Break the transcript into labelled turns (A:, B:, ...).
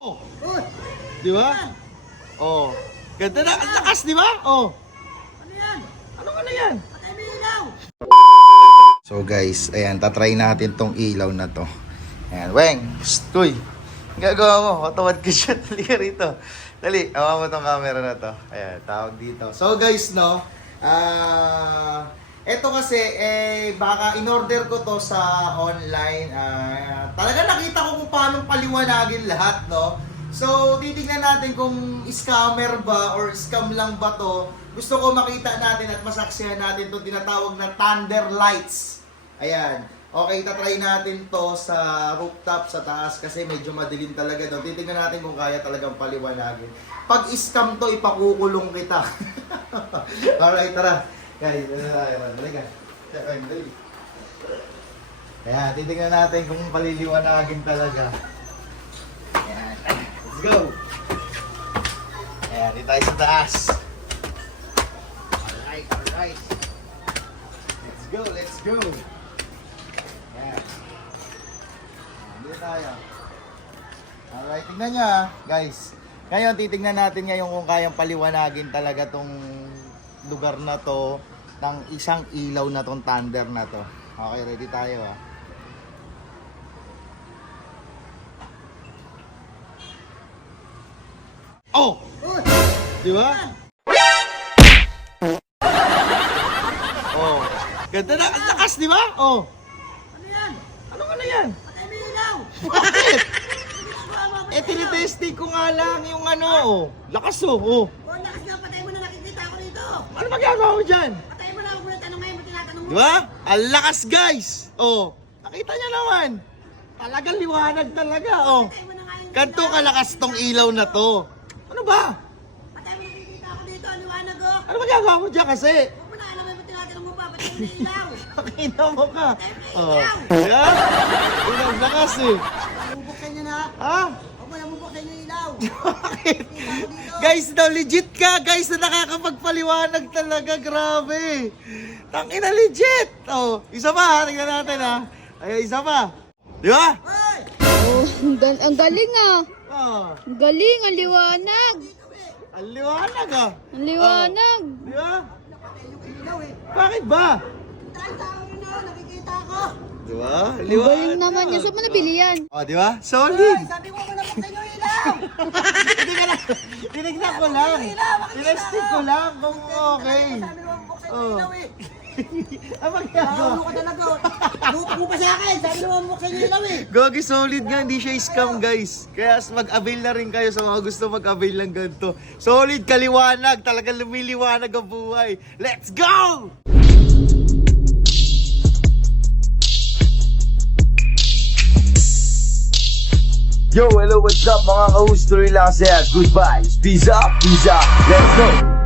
A: Oh. Di ba? Oh. Ganda na. Ang lakas, di ba? Oh.
B: Ano yan?
A: Ano yan?
B: Patay mo yung ilaw!
A: So guys, ayan, tatry natin tong ilaw na to. Ayan, Weng, stoy. Ang gagawa mo, matawad ka siya. Dali ka rito. Dali, awa mo tong camera na to. Ayan, tawag dito. So guys, no, eto kasi, baka in-order ko to sa online. Talaga nakita ko kung paano paliwanagin lahat, no. So, titignan natin kung scammer ba or scam lang ba to. Gusto ko makita natin at masaksihan natin itong tinatawag na thunder lights. Ayan. Okay, tatry natin to sa rooftop, sa taas kasi medyo madilim talaga daw. Titignan natin kung kaya talagang paliwanagin. Pag scam to, ipakukulong kita. Alright, tara. Guys, halika. Ayan, titignan natin kung paliliwanagin talaga. Ayan. Let's go! Ayan, dito tayo sa taas. Alright. Let's go! Ayan. Dito tayo. Alright, tingnan nyo guys. Ngayon, titignan natin ngayon kung kayang paliwanagin talaga tong lugar na to ng isang ilaw na tong thunder na to. Okay, ready tayo Oh! Di ba? Oh. Ganda na. Ang lakas, di ba? Oh.
B: Ano yan?
A: Ano yan?
B: Patay mo yung ilaw!
A: Bakit? Tinitesting ko nga lang yung ano, oh. Lakas, oh. Oh.
B: Lakas nga, patay mo na, nakikita ako dito!
A: Ano magagawa mo dyan?
B: Patay mo na, huwag mo na tanong ngayon, ba't tinatanong mo?
A: Di ba? Ang lakas, guys. Oh. Nakita niya naman. Talagang liwanag talaga, oh.
B: Patay mo na nga yung
A: Ganto kalakas tong ilaw na to. Ano ba?
B: Patay mo na, nakikita ako dito, liwanag oh!
A: Ano magagawa mo dyan kasi?
B: Huwag mo na alam, ba't tinatanong mo pa, patay mo na yung ilaw!
A: Pakita mo ka.
B: Patay mo na
A: Oh.
B: yung ilaw!
A: Yan? Ang lakas eh.
B: Bubuksan niya na!
A: Ha?
B: Huwag mo na bubuksan yung ilaw!
A: Bakit?
B: Nakikita ako dito!
A: Guys, daw legit ka. Guys, na nakakapagpaliwanag talaga. Grabe. Tangina legit. Oh, isa pa ha. Tingnan natin ha. Ay, isa pa. Di ba?
B: Hoy!
C: Oh, ang galing ah.
A: Oh,
C: Ang galing, ang liwanag.
A: ang liwanag ah.
C: Ang liwanag.
A: Di ba?
B: Patay yung ilaw eh!
A: Bakit ba?
B: Dahil sa akin na, nakikita ko!
A: Di ba?
C: Ang galing naman niya. Saan mo nabili yan?
A: Oh, di ba? Solid.
B: Hoy! Sabi ko, wala buksan yung ilaw!
A: Tinignan ko lang. Tinesting ko lang kung okay.
B: Sabi mo, buksan
A: Oh.
B: yung ilaw eh!
A: Ang magagawa.
B: Ano ka talaga? Butok mo pa sa akin! Sabi mo, buksan yung ilaw eh!
A: Gogi, solid nga, hindi siya scam guys. Kaya mag-avail na rin kayo sa mga gusto mag-avail ng ganito. Solid, kaliwanag, talagang lumiliwanag ang buhay. Let's go!
D: Yo, hello, what's up mga ka-host? Tuloy lang saya. Goodbye. Peace up. Let's go.